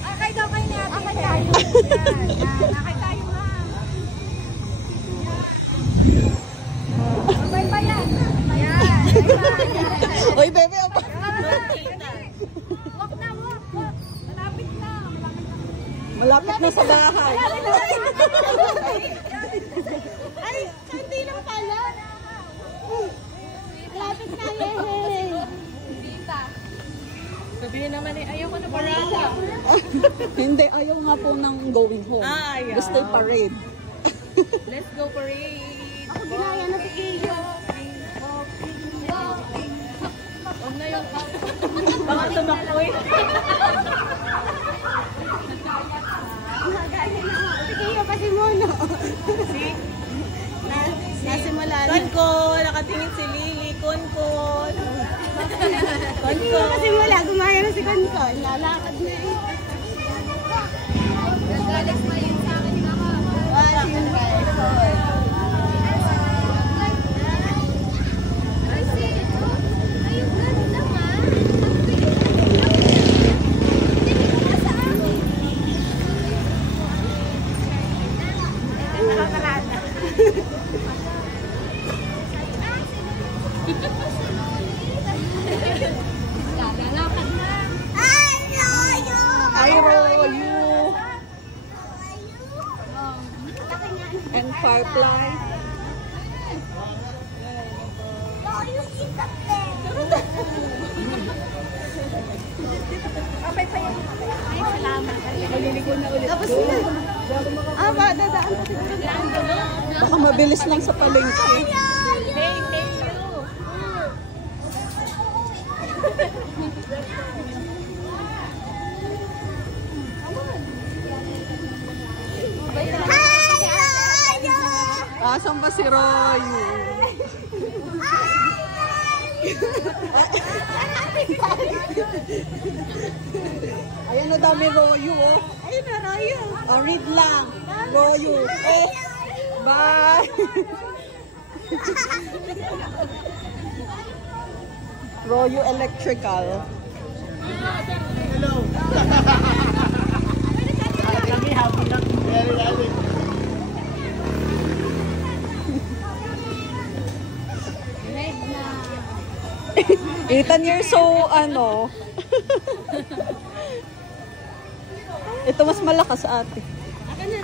Akay daw kayo niya. Akay tayo. Akay tayo na. Abay pa yan. Yan. Oy, bebe. Wag na, wag. Malapit na. Malapit na sa bahay. Ay, hindi lang pala. Malapit na yan. Sabihin naman eh, ayaw ko na parada. Hindi, ayaw nga po ng going home. Ayaw. Gusto yung parade. Let's go parade. Ako ginaya na si Kiyo. Huwag na yung baka tumakboy. Si Kiyo kasi mono. Nasimula na. Konkon, nakatingin si Lily. Konkon. Kiyo kasi wala. Gumaya na si Konkon. Lalakad na eh. Nag-Alex mo yun sa akin ako. I roll you. And Firefly. Tapos sila. Ba, dadaan pa siguro. Baka mabilis lang sa palengke. Asan ba si Roy? Ayan o dami Royo oh. Ayun na, Royo. Oh, read lang. Royo. Eh. Bye. Royo Electrical. Hello. Kami happy lang. Very happy. 10 years old, ano. Ito mas malakas ate. Akin na.